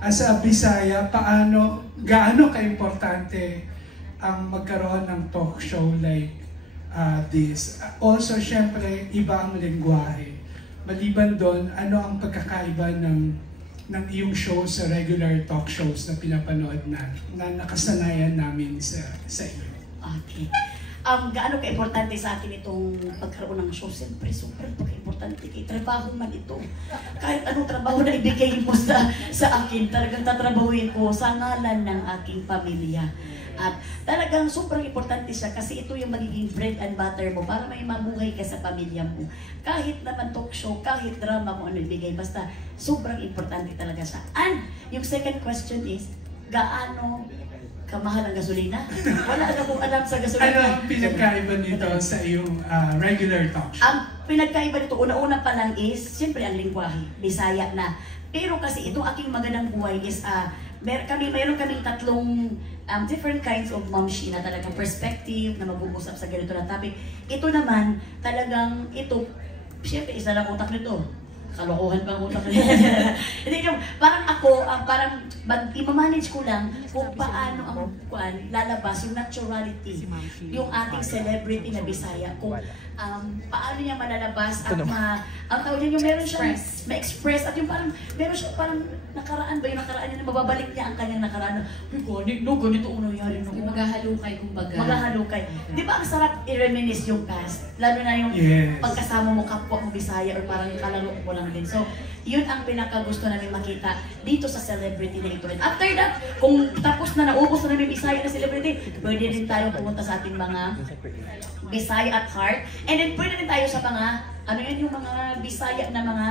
as a Bisaya, gaano ka-importante ang magkaroon ng talk show like this? Also, syempre, iba ang lengguwahe. Maliban doon, ano ang pagkakaiba ng iyong show sa regular talk shows na pinapanood na nakasanayan namin sa iyo? Okay. Gaano ka-importante sa akin itong pagkaroon ng show? Siyempre, super pagka-importante kay trabaho man ito. Kahit anong trabaho na ibigay mo sa akin, talagang tatrabahuin ko sa ngalan ng aking pamilya. At talagang sobrang importante siya kasi ito yung magiging bread and butter mo para may mabuhay ka sa pamilya mo. Kahit naman talk show, kahit drama mo ano ibigay, basta sobrang importante talaga siya. And yung second question is, gaano kamahal ang gasolina? Wala na akong alam sa gasolina. Ano ang pinagkaiba nito sa iyong regular talk show? Ang pinagkaiba nito, una-una pa lang is, siyempre ang lingwahe, Bisaya na. Pero kasi itong aking magandang buhay is, mayroon kaming tatlong different kinds of momshi na talagang perspective na mag-uusap sa ganito na topic. Ito naman, talagang ito, siyempre isa lang utak nito. Kalokohan pa ang utak nito. Hindi yung, parang ako, parang i-manage ko lang kung paano ang lalabas yung naturality, yung ating celebrity na Bisaya, kung paano niya malalabas at ang tawag niya yung meron siyang ma-express at yung parang meron siyang parang nakaraan ba yung nakaraan niya na mababalik niya ang kanyang nakaraan. Ganito ang nangyari nung maghahalukay kumbaga. Maghahalukay. Di ba ang sarap i-reminisce yung past? Lalo na yung pagkasama mo kapwa mo Bisaya or parang kalaro mo lang din. So, yun ang pinakagusto namin makita dito sa celebrity na ito. And after that, kung tapos na naubos na namin Bisaya na celebrity, pwede din tayo pumunta sa ating mga Bisaya at heart. And then pwede din tayo sa mga, ano yun yung mga Bisaya na mga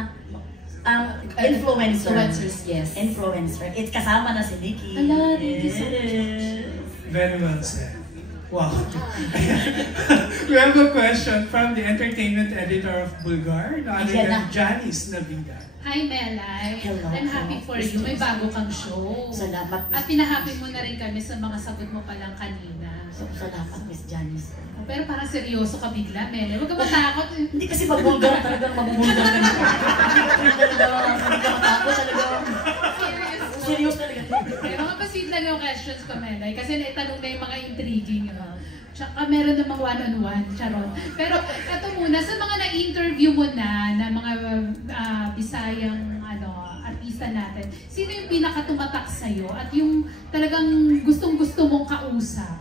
influencers, yes. Influencer. It's kasama na si Nikki. Hello, thank you so much. Very well said. Wow. We have a question from the entertainment editor of Bulgar, no other than Janice Navida. Hi, Melay. Hello. I'm happy for you. May bago kang show. Salamat. At pinahappy mo na rin kami sa mga sagot mo palang kanina. Salamat, Miss Janice. Pero parang seryoso ka bigla, Melay. Huwag ka matakot. Hindi kasi pag-Bulgar talagang mag-Bulgar ka nito. Hindi ka matakot talaga. Serious talaga. Kaya mga pa-sweet lang yung questions ko, Melay. Kasi naitanong na yung mga intriguing. Tsaka meron namang one-on-one, charot. Pero ito muna, sa mga na-interview mo na mga Bisayang artista natin, sino yung pinakatumatak sa'yo at yung talagang gustong-gusto mong kausap?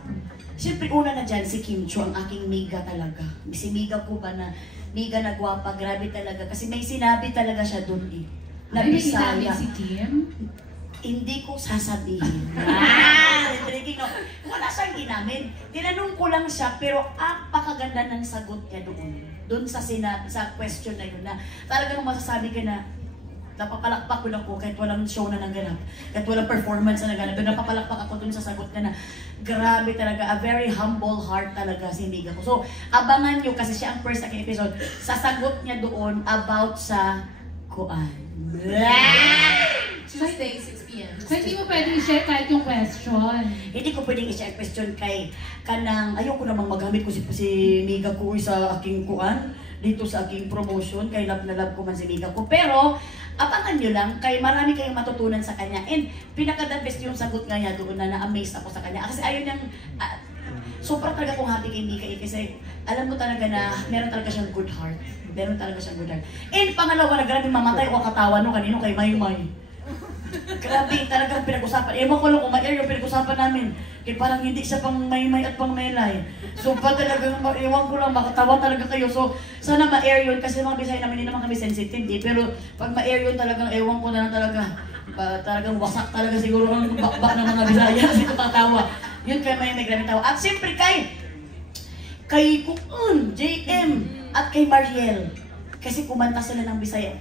Siyempre, una na dyan, si Kim Cho, ang aking miga talaga. Si miga ko ba na, miga na gwapa, grabe talaga. Kasi may sinabi talaga siya dun eh. Na Bisaya. si Kim? Hindi ko sasabihin. Wala siyang ginamin. Tinanong ko lang siya, pero apakaganda ng sagot niya doon. Doon sa question na yun na talagang masasabi ka na napapalakpak ko lang po kahit walang show na naganap, kahit walang performance na naganap, pero napapalakpak ako dun sa sagot niya na grabe talaga, a very humble heart talaga si Miga ko. So, abangan nyo kasi siya ang first second episode, sasagot niya doon about sa kuan. Tuesday, 6 p.m. So, hindi mo pwedeng i-share kahit yung question. Hindi ko pwedeng i-share question kay kanang, ayoko namang magamit ko si Miga ko sa aking kuan, dito sa aking promotion, kay love na love ko man si Miga ko. Pero, abangan nyo lang, kay marami kayong matutunan sa kanya. And pinaka-the best yung sagot nga niya doon na na-amaze ako sa kanya. Kasi ayun niyang, super talaga kong happy kay Miga kasi alam mo talaga na meron talaga siyang good heart. Meron talaga siyang good heart. And pangalawa na grabe mamatay ko katawa no kanino kay Maymay. Grabe, talagang pinag-usapan. Ewan ko lang kung ma-air yung pinag-usapan namin. Kaya parang hindi siya pang Maymay at pang Melay. So pa talagang, ewan ko lang, makatawa talaga kayo. So sana ma-air yun kasi mga Bisaya namin, hindi naman kami sensitive. Pero pag ma-air yun talagang, ewan ko na lang talaga. Talagang wasak talaga siguro ang bakbak ng mga Bisaya kasi tatawa. Yun kay Maymay, grabe tawa. At siyempre kay Kukun, JM, at kay Mariel. Kasi kumanta sila ng Bisaya.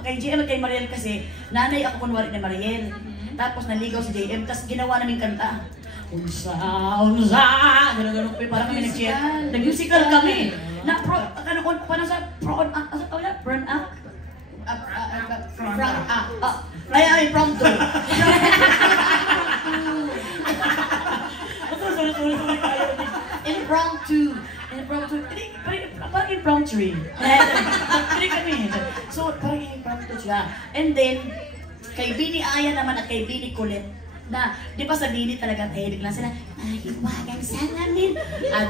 Kay JM at kay Mariel kasi, nanay ako kunwari ni Mariel. Tapos naligaw si JM, tapos ginawa namin kanta. Unsa, gano'n po, parang kami nag-cheer. Nag-musical kami. Parang sa front act? Ay, impromptu. Impromptu. Parang impromptu. Hindi kami. So, parang impromptu siya. And then, Kay Bini Aya naman at kay Bini Kulit. Na, di ba sa Bini talaga tahimik lang sila, mahiwagan sa namin.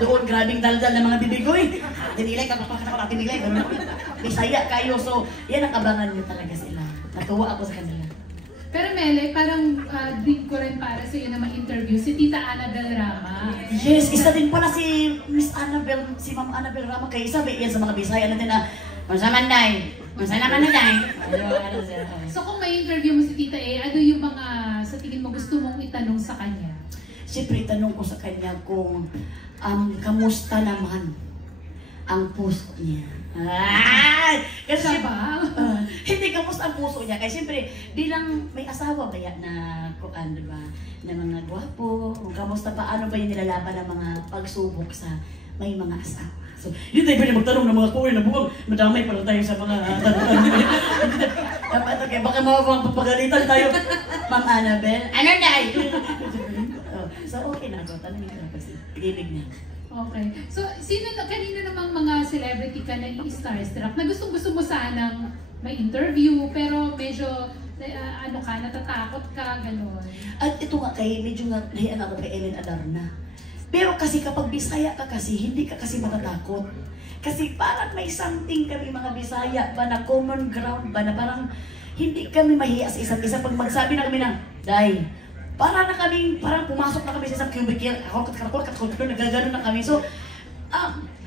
Doon, grabing daldal ng mga bibigoy. Tinilay, tinilay. Bisaya kayo. So, yan ang abangan nyo talaga sila. Natuwa ako sa kanila. Pero Mele, parang dream ko rin para sa iyo na ma-interview si Tita Annabel Rama. Yes, isa din pala si Miss Annabel, si Ma'am Annabel Rama. Kaya sabi yan sa mga Bisaya natin na, Masa Manday, Masa naman na day. So kung may interview mo si Tita ano yung mga sa tingin mo gusto mong itanong sa kanya? Siyempre, itanong ko sa kanya kung kamusta naman ang puso niya. Kasi ba? hindi kamusta ang puso niya. Kasi siyempre, bilang may asawa ba yan na kuan, di ba? Na mga gwapo, kung kamusta pa, ano ba yung nilalaban ng mga pagsubok sa may mga asawa. So, hindi tayo pwede magtanong ng mga kuwi na buwag. Madamay pala tayo sa mga tanong. Dapat, okay, baka mapapagalitan tayo. Ma'am Annabel, ano na? So, okay na ako. Tanongin ko na kasi. Pigilig niya. Okay. So, kanino namang mga celebrity ka na i-starstruck na gustong-gusto mo sanang may interview, pero medyo, natatakot ka, gano'n? At ito nga medyo nahiyan ako kay Ellen Adarna. Pero kasi kapag Bisaya ka kasi, hindi ka kasi matatakot. Kasi parang may something kami mga Bisaya ba na common ground ba na parang hindi kami mahiya sa isa't isa. Pag magsabi na kami ng, Day, parang pumasok na kami sa isang cubicle, nagagano na kami. So,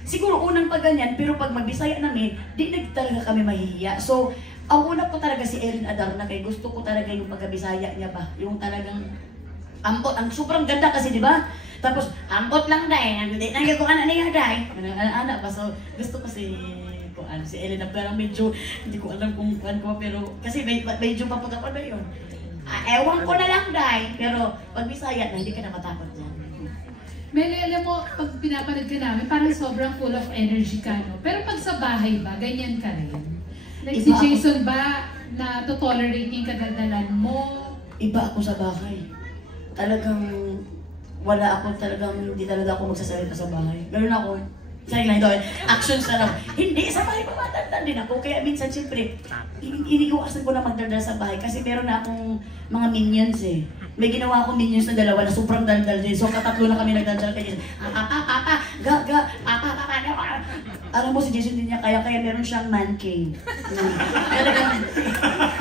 siguro unang pag ganyan, pero pag magbisaya namin, di talaga kami mahihiya. So, ang una ko talaga si Erin Adarna, kay gusto ko talaga yung pagkabisaya niya ba, yung talagang ambot, ang sobrang ganda kasi, di ba? Tapos, ambot lang dahil, hindi na ko anak niya dahil. Anak pa, so gusto ko si Ellen na parang medyo, hindi ko alam kung ko, pero kasi medyo papagapal ba yun? Ewan ko na lang dahil, pero pag Bisaya na, hindi ka na matakot dyan. Mele, alam mo, pag pinapanood ka namin, parang sobrang full of energy ka, no? Pero pag sa bahay ba, ganyan ka rin? Like si Jason ba, na to-tolerate yung kadaldalan mo? Iba ako sa bahay. Talagang, hindi talaga ako magsasalita sa bahay. Ganun ako. Sorry lang doon, actions na lang. Hindi, sa bahay mamatandaan din ako. Kaya minsan, siyempre, iniiwasan ko na magdaldal sa bahay kasi meron na akong mga minions eh. May ginawa akong minions na dalawa na sobrang daldal din. So, katatlo na kami nagdaldal kay Jason. Alam mo, si Jason din niya, kaya meron siyang man cave. Talagang,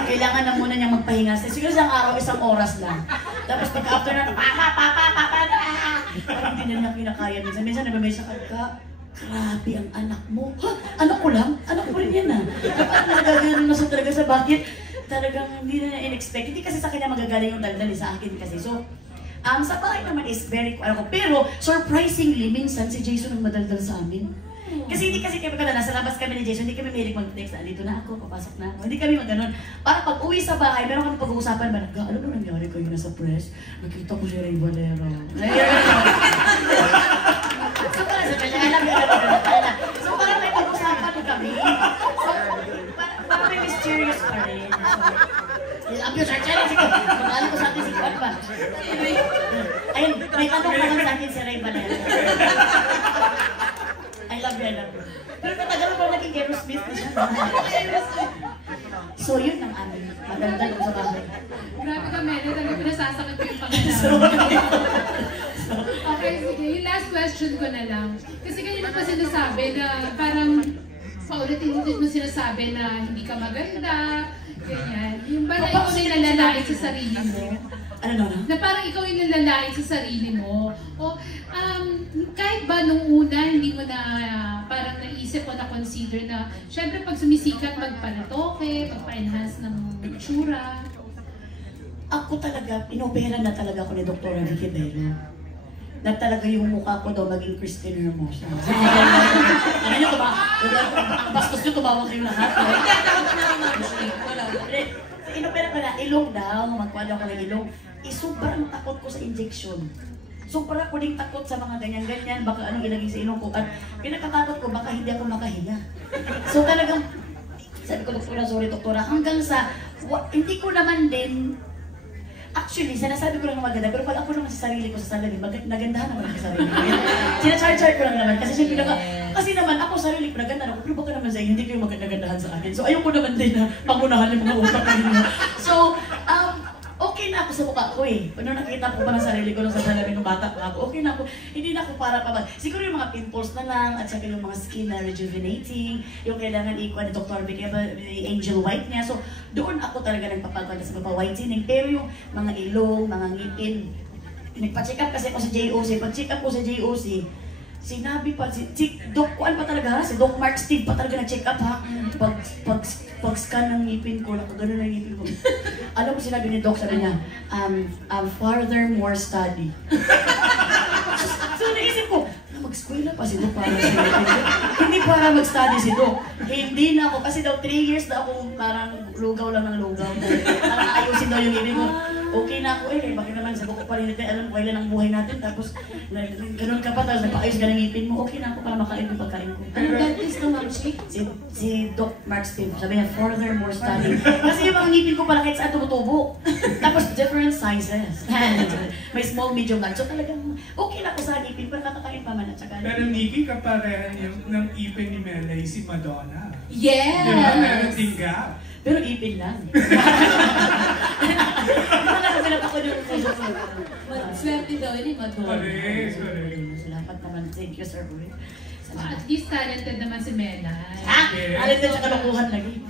kailangan na muna niyang magpahinga. Siguro isang araw, isang oras lang. Tapos pagka after na, parang hindi na niya kinakaya minsan. Minsan nababay siya grabe ang anak mo. Ha? Anak ko lang? Anak ko rin yan Kapag nagagaling na siya talaga sa bakit, talagang hindi na in-expect. Hindi kasi sa kanya magagaling yung daldal sa akin kasi. So, sa bahay naman is very, pero surprisingly, minsan si Jason ang madaldal sa amin. Kasi hindi kasi kami nasa labas kami ni Jason, hindi kami mahilig mag-text na, dito na ako, papasok na ako. Hindi kami mag-ganon. Para pag uwi sa bahay, meron kami pag-uusapan ba, ano ba nangyari kayo nasa press? Nakita ko si Ray Valero. So parang sa kanya, alam. So parang may pag-uusapan kami. So parang may mysterious pa rin. Ang yun, Charlie, sige, mag-alam ko sa atin si Juan pa. Ayun, may tanong naman sa akin si Ray Valero. I love you. Pero matagal ba naging Aerosmith na siya? So yun ang amin. Maganda ko sa bahay. Grabe ka, Mele. Talagang pinasasakit ko yung pangalan. Okay, sige. Yung last question ko na lang. Kasi kanina pa sinasabi na parang paulit-ulit mo sinasabi na hindi ka maganda, ganyan. Yung ba na ikaw na nalalait sa sarili mo? Ano? Na parang ikaw yung nalalait sa sarili mo. O, kahit ba nung una, hindi mo na parang naisip o na-consider na, syempre pag sumisikat, magpanatoke, magpa-enhance ng itsura. Ako talaga, inopera na talaga ako ni Dr. Vicky Bello. Na talaga yung mukha ko daw maging Christine Hermosa. Ano nyo ba? Ang bastos nyo, tumawag kayo lahat. Inopera ko na, ilong daw, magkuha daw ko ng ilong. Sobrang takot ko sa injection. Sobrang ko ding takot sa mga ganyan-ganyan, baka anong ilagay sa ilong ko. At pinakatakot ko, baka hindi ako makahinga. So talagang, sabi ko, doktora, sorry doktora, hanggang sa, hindi ko naman din Actually, sinasabi ko lang na maganda, pero pag ako naman sa sarili ko sa salamin, nagandahan naman ako sa sarili ko. Sinachar-char ko lang naman, kasi syempre kasi naman ako sarili ko nagandahan ako, pero baka naman sa inyo, hindi kayo nagandahan sa akin. So ayoko naman din na pangunahan yung mga utak ninyo. So, okay na ako sa mukha ko eh. Ano nakita ko pa ng sarili ko nung sa salamin ng bata pa ako, okay na ako. Hindi na ako para pa. Siguro yung mga pimples na lang, at saka yung mga skin na rejuvenating, yung kailangan ikuha ni Dr. Vicky, Angel White niya. So, doon ako talaga nagpapagpanda sa whitening. Pero yung mga ilong, mga ngipin, nagpa-check up kasi ako sa JOC. Pag-check up ko sa JOC, sinabi pa, si Doc Kuan pa talaga, si Doc Mark Steve pa talaga na-check up ha. Pag-scan ng ngipin ko, nakagano na ngipin ko. Alam mo sinabi ni Doc, sabi niya, furthermore study. So naisip ko, mag-school na pa si Doc para sa ngipin ko. Hindi para mag-study si Doc. Hindi na ako, kasi daw 3 years na ako parang lugaw lang ng lugaw. Parang ayusin daw yung ngipin ko. Okay na ako eh, bakit naman sa buko pa rin natin, alam mo kailan ang buhay natin, tapos ganun ka pa, tapos nagpaayos ka ng ngipin mo, okay na ako para makain yung pagkain ko. Anong dentist ng Ma'am Chick? Si Doc Mark Steve, sabi niya, furthermore study. Kasi yung mga ngipin ko pala kahit saan tumutubo. Tapos different sizes. May small, medium, large. So talagang okay na ako sa ngipin, pero nakakain pa man at saka. Pero Nikki, kaparehan yung ng ipin ni Melay si Madonna. Yes! Di ba? Meron ding gap. Pero ipin lang. Swerte daw, hindi Madonna. Correct. Salamat naman. Thank you, Sir Ruel. At least talented naman si Melay. Alit na sa kalukuhan lagi.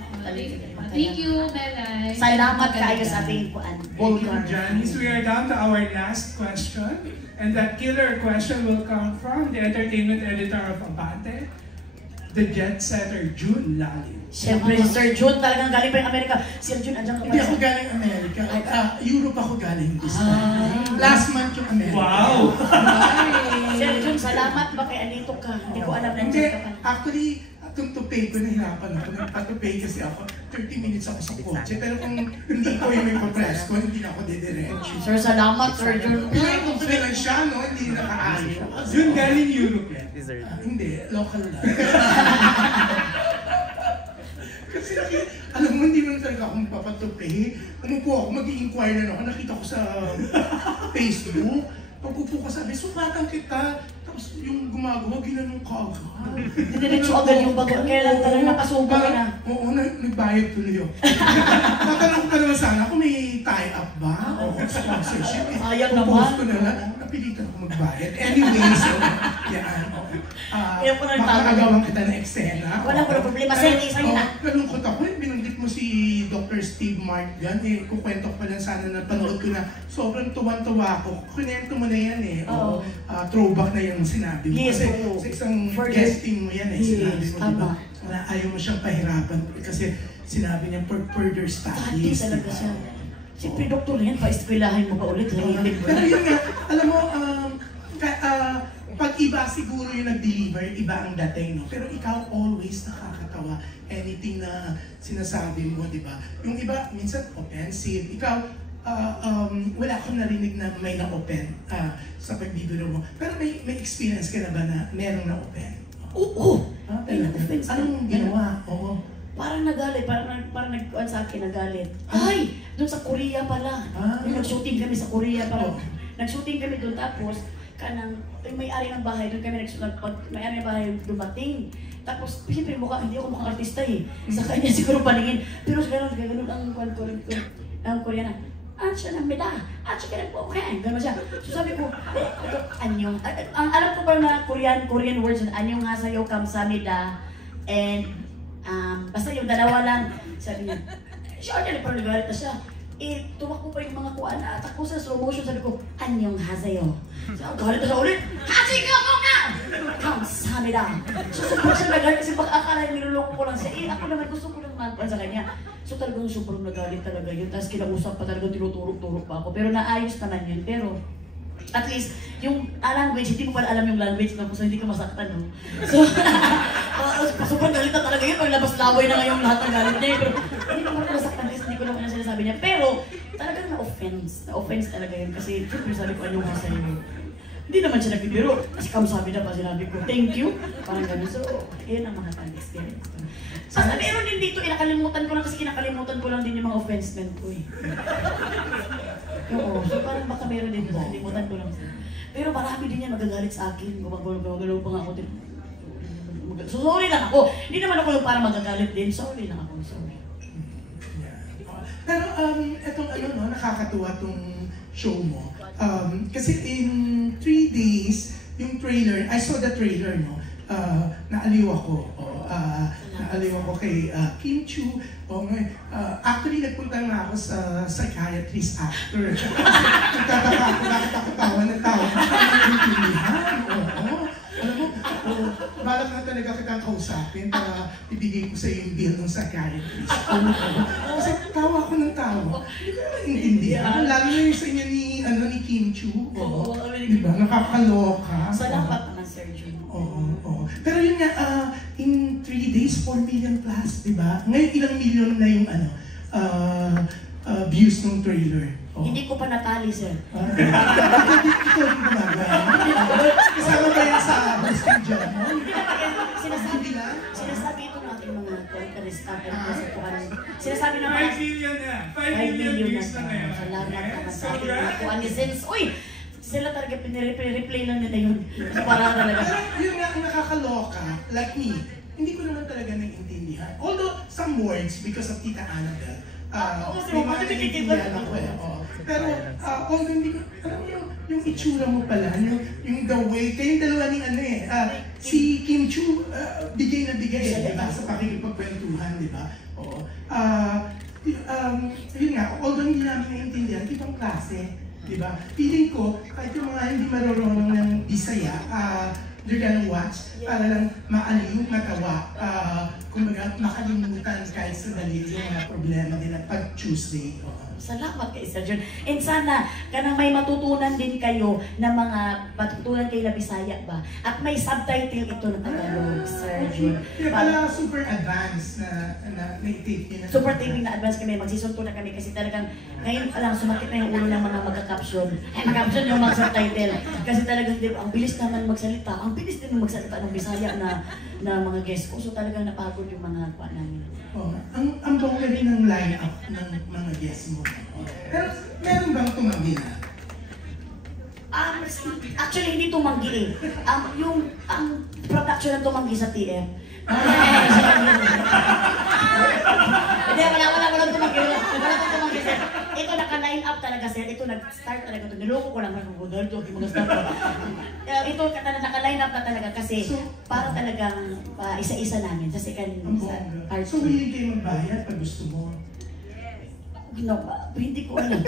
Thank you, Melay. Salamat kayo sa ating kuan. Thank you, Janice. We are down to our last question. And that killer question will come from the entertainment editor of Abante, the jet setter June Lalim. Siyempre, si Sir June talagang galing pa yung Amerika. Sir June, andyan ka pa. Hindi ako galing Amerika. Europe ako galing this time. Last month yung Amerika. Wow! Sir June, salamat ba kay Anito ka? Hindi ko alam na Hindi, ka pa. actually, itong tupay ko nahirapan ako. Nagpatupay kasi ako. 30 minutes ako sa kotse. Pero kung hindi ko yung may papress ko, hindi na ako didiretso. Sir, salamat, Sir June. Kung lang siya, no? Hindi nakaayos. June galing Europe yan. Hindi, local lang. Kasi alam mo, hindi mo talaga ako magpapatupi. Umupo ako, mag-i-inquire na ako, nakita ko sa Facebook. Pag-upo ko sabi, sukatan kita. Tapos yung gumagawa, ginanong ka agad. Diniretso agad yung bago. Kailan talagang napasubo ka na? Oo, nagbayad tuloy ako. Tatanong ko pa naman sana kung may tie-up ba o sponsorship. Sayang Propose naman. ko na lang, napilitan ako magbayad. Anyway, so, yan. Kaya po nagtawag. Makakagawan kita ng eksena. Wala po na problema. Sa'yo na. Nalungkot ako eh. Binanggit mo si Dr. Steve Martin. Kukwento ko pa lang sana na panood ko na sobrang tuwan-tuwa ako. Kunento mo na yan eh. Oo. Throwback na yung sinabi mo. Yes, Kasi oo. sa isang Further- guesting mo yan eh. Sinabi Yes, mo, di ba? tama. Na ayaw mo siyang pahirapan. Kasi sinabi niya for further Study studies. talaga diba? siya. Siyempre, doktor yan. Pa-eskwelahin mo pa ulit. Pero yun nga, alam mo, pag iba siguro yung nag-deliver, iba ang dating, no? Pero ikaw always nakakatawa. Anything na sinasabi mo, di ba? Yung iba, minsan offensive. Ikaw, wala akong narinig na may na-open sa pagbibiro mo. Pero may experience ka na ba na merong na-open? Oo! May na-offense. Anong ginawa? Oo. Parang nagalit, parang nagkuhan sa akin, nagalit. Ay! Doon sa Korea pala. Yung nag-shooting kami sa Korea, parang nag-shooting kami doon tapos kanang may-ari ng bahay, doon kami may-ari ng bahay dumating. Tapos, siyempre hindi ako mukhang artista eh. Sa kanya siguro paningin. Pero gano'n ang Koreana. Siya nang meda, siya ka nagpo-okay. Gano'n siya. So sabi ko, anyong, ang alam ko pa na Korean words, anyong nga sa'yo kamsamida. And basta yung dalawa lang, sabi niya, siya parang nagalit na siya. Tumakbo pa yung mga kuan at ako sa slow motion, sabi ko, anyong hasayo. So, galit na siya ulit, hasigaw ko nga! Kamsamida. So, sobrang siya nagalit kasi baka akala niloloko ko lang siya. Ako naman gusto ko lang magpan sa kanya. So, talagang sobrang nagalit talaga yun. Tapos kinausap pa talagang tinuturok-turok pa ako. Pero naayos naman yun. Pero, at least, yung language, hindi mo pala alam yung language na so hindi ka masaktan, no? So, sobrang galit na talaga yun. Pag labas-laboy na ngayon lahat ng galit niya. Pero, hindi naman ako masaktan kasi hindi ko naman yung sinasabi niya. Pero, talagang na-offense. Na-offense talaga yun. Kasi, siyempre sabi ko, anong nga sa'yo? Hindi naman siya nagbibiro. Kasi sabi na pa, sinabi ko, thank you. Parang gano'n. So, yun ang mga fun experience. Basta meron din dito, kinakalimutan ko lang kasi kinakalimutan ko lang din yung mga offensement ko eh. Oo, so parang baka meron din doon, limutan ko lang sir. Pero marami din yan magagalit sa akin, gumagalaw pa nga ako din. So sorry lang ako, hindi naman ako yung para magagalit din, sorry lang ako, sorry. Yeah. Pero etong ano no, nakakatuwa tong show mo. Kasi in 3 days, yung trailer, I saw the trailer no, naaliw ako. Naaliw ako kay Kim Chu. Actually, nagpunta nga ako sa psychiatrist after. Kasi nagtataka ako, bakit ako tawa ng tawa? Alam mo, balak na talaga kitang kausapin para ibigay ko sa iyo yung bill ng psychiatrist. Kasi tawa ako ng tawa. Hindi ko naman intindihan. Lalo na yung sa inyo ni Kim Chu. Diba? Nakakaloka. Salamat naman, Sir Jun. Oo. Pero yun nga, in 3 days, 4 million plus, di ba? Ngayon, ilang million na yung views ng trailer. Hindi ko pa natali, sir. Ito yung gumagawa. Kasama ba yan sa studio mo? Sinasabi ito ng ating mga kontrista pero sa kuhan. Sinasabi naman 5 million na. 5 5 million million views na ngayon. Salamat naman sa ating Sobra. mga kuhan ni Sense. Uy! Sila talaga pinire-replay lang nila yun. Para talaga. Pero yun nga, ang nakakaloka, like me, hindi ko naman talaga naiintindihan. Although, some words, because of Tita Annabelle, may mga naiintindihan ako eh. Pero, although hindi ko, alam mo yung itsura mo pala, yung the way, kayong dalawa ni ano eh, si Kim Chu, bigay na bigay eh, diba? Sa pakikipagkwentuhan, diba? Oo. Yun nga, although hindi namin naiintindihan, ibang klase. Diba? Feeling ko, kahit yung mga hindi marunong ng Bisaya, they're gonna watch para lang maaliw, matawa, kumbaga makalimutan kahit sandali yung mga problema nila pag Tuesday. Salamat kay Sir John. And sana, kanang may matutunan din kayo na mga matutunan kayo na Bisaya ba? At may subtitle ito na Tagalog, Sir John. Kaya pala super advanced na na-tape yun. Super taping na advance kami, magseason 2 na kami kasi talagang ngayon pa lang sumakit na yung ulo ng mga magka-caption. Mag-caption yung mga subtitle. Kasi talagang ang bilis naman magsalita, ang bilis din magsalita ng Bisaya na mga guest ko. So talagang napagod yung mga kuha namin. Ang bongga rin ng line-up ng mga guests mo. Pero meron bang tumanggi na? Actually, hindi tumanggi eh. Ang production na tumanggi sa TM. Hindi, wala tumanggi. Wala tumanggi, sir. Ito naka-line up talaga, sir. Ito nag-start talaga ito. Niloko ko lang ako. Dahil ito, mag-start ko. Ito naka-line up na talaga kasi para talagang isa-isa namin sa second part. So, willing kayo magbayad pag gusto mo? No, hindi ko alam.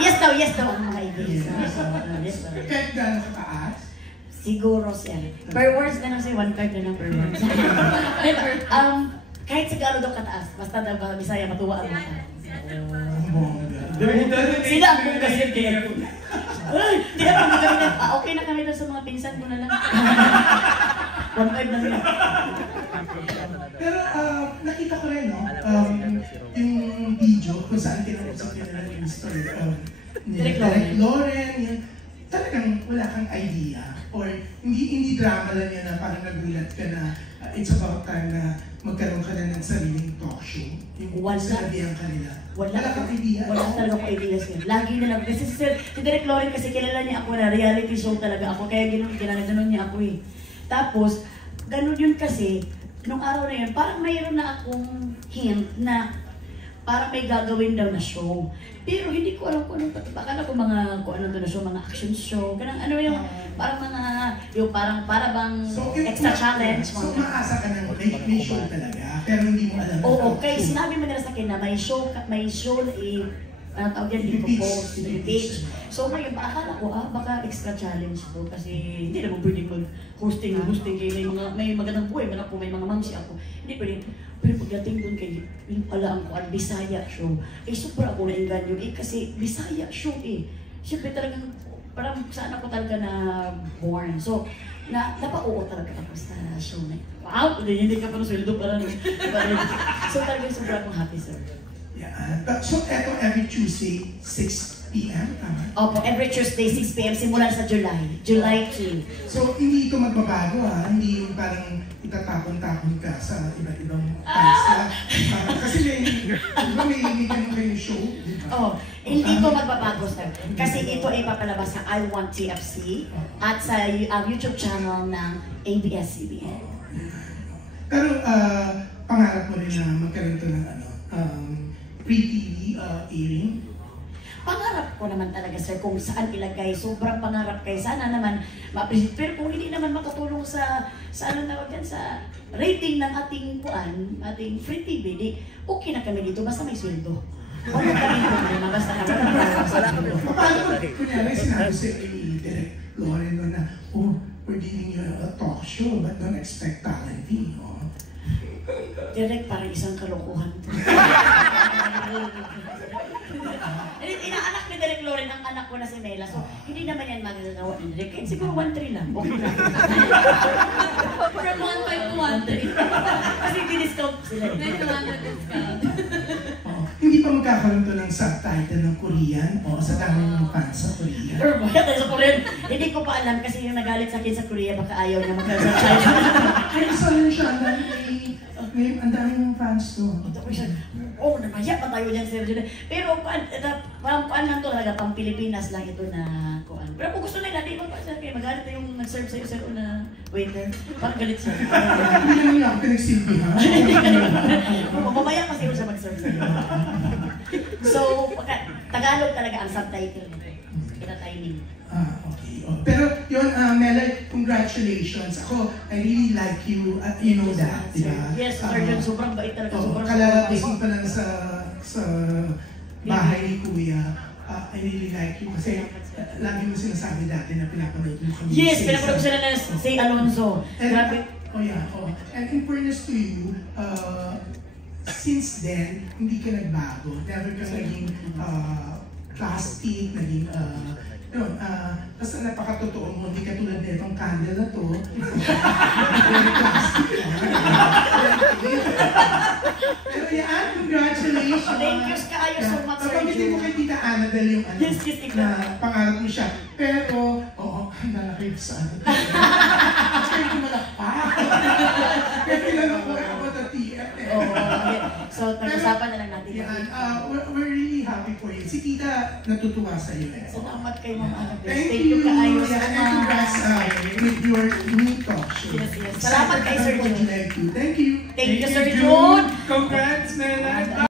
Yes daw ang mga ideas. Yes daw. Kahit gano'n kataas? Siguro siya. Per words na lang siya, 1 card na lang per words. Kahit sa gano'n daw kataas, basta daw Bisaya, matuwa ang mata. Sila ang kong kasi kaya ko. Hindi na kami kami na, okay na kami daw sa mga pinsan mo na lang. 1 card na lang. Pero nakita ko rin, no? Yung video kung saan kinausap nila yung story Direk Lauren, yun, talagang wala kang idea or hindi drama lang yan na parang nagulat ka na it's about time na magkaroon ka na ng sariling talk show. Yung sinabihan ka nila. Wala kang idea. Wala talaga akong idea siya. Lagi na lang. Kasi si Direk Lauren kasi kilala niya ako na reality show talaga ako. Kaya ginanon niya ako eh. Tapos, ganun yun kasi, nung araw na yun, parang mayroon na akong hint na parang may gagawin daw na show. Pero hindi ko alam kung anong akala ko mga kung ano doon na show, mga action show, ganang ano yung parang mga yung para bang extra challenge. So maasa ka ng may show talaga, pero hindi mo alam. Oo, kaya sinabi mo nila sa akin na may show na ano tawag yan, i-propose, i-pitch. So ngayon, akala ko, baka extra challenge to kasi hindi naman pwedeng mag-hosting, may magandang buhay, may mga mamsi ako. Hindi pwede. Pero pagdating doon kay, yung pala ang Bisaya show, super ako na-inganyo kasi Bisaya show Siyempre talagang, parang saan ako talaga na born. So, napauo talaga ako sa show na ito. Wow! Hindi ka pa ng sweldo para So talagang super akong happy, sir. Yan. So, eto every Tuesday, 6 p.m. Tama? Opo, every Tuesday, 6 p.m. simulan sa July 2. So, hindi ito magbabago ha? Hindi yung parang itatapon-tapon ka sa iba't ibang fans na. Kasi may ganun kayong show. Diba? Oh, hindi ko magbabago, sir. Kasi ito ay papalabas sa I Want TFC at sa YouTube channel ng ABS-CBN. Pero pangarap mo rin na magkaroon ito ng pre-TV airing? Pangarap ko naman talaga, sir, kung saan ilagay. Sobrang pangarap kay sana naman ma-appreciate. Pero kung hindi naman makatulong sa ano tawag yan, sa rating ng ating free TV, di okay na kami dito, basta may sweldo. Wala kami problema, basta kami. Paano ko, kunyari, sinabi sa Direk Loren no na, oh, we're giving you a talk show, but don't expect talent fee. Oh. Direk, parang isang kalokohan to. Inaanak ni Direk Loren ang anak ko na si Mela, so hindi naman yan magagawa ni Direk. Kahit siguro 1-3 lang, okay na. From 1.5 to 1.3. Kasi di-discount sila. May 200 discount. Hindi pa magkakaroon to ng subtitle ng Korean o sa dami ng fans sa Korean. Or bakit tayo sa Korean? Hindi ko pa alam kasi yung nagalit sa akin sa Korea, baka ayaw na mag-subtitle. Ay, saan siya? Ang dami ng fans to. Oh, namaya pa tayo dyan, Sir Jude. Pero pang lang to talaga, pang Pilipinas lang ito na kuan. Pero kung gusto nila, di ba pa sabi, magalit na yung nag-serve sa'yo, sir, o na waiter. Parang galit siya. Hindi naman lang pinagsilbi ha. Mamaya kasi yun siya mag-serve sa'yo. So, Tagalog talaga ang subtitle nito. Ina-timing. Okay. Oh. Pero yun, Mela, congratulations. Ako, I really like you. You know that, di ba? Yes, Sir John, sobrang bait talaga. Sobrang kalalabasin pa lang sa bahay ni Kuya. I really like you kasi lagi mo sinasabi dati na pinapanood mo kami. Yes, pinapanood ko sila na si Alonzo. Grabe. Oh yeah, oh. And in fairness to you, since then, hindi ka nagbago. Never ka naging plastic, naging yun, basta napakatotoo mo, hindi ka tulad na itong candle na to. Very plastic. Pero yan, congratulations. Thank you, kaayo so much, Sir Nabanggit mo kay Tita Annabelle yung ano, yes, na pangarap mo siya. Pero, oo, nalaki sa ano. Kaya ko malakpak. Kaya tinanong ko about the TF. So, pag-usapan na lang natin. Yan, we're really happy for you. Si Tita natutuwa sa iyo. Salamat kay Ma'am Annabelle. Thank you, kaayo yeah, so and much. congrats with your new talk show. Yes, yes. Salamat kay Sir John. Thank you. Thank you, Sir John. Congrats, Mela.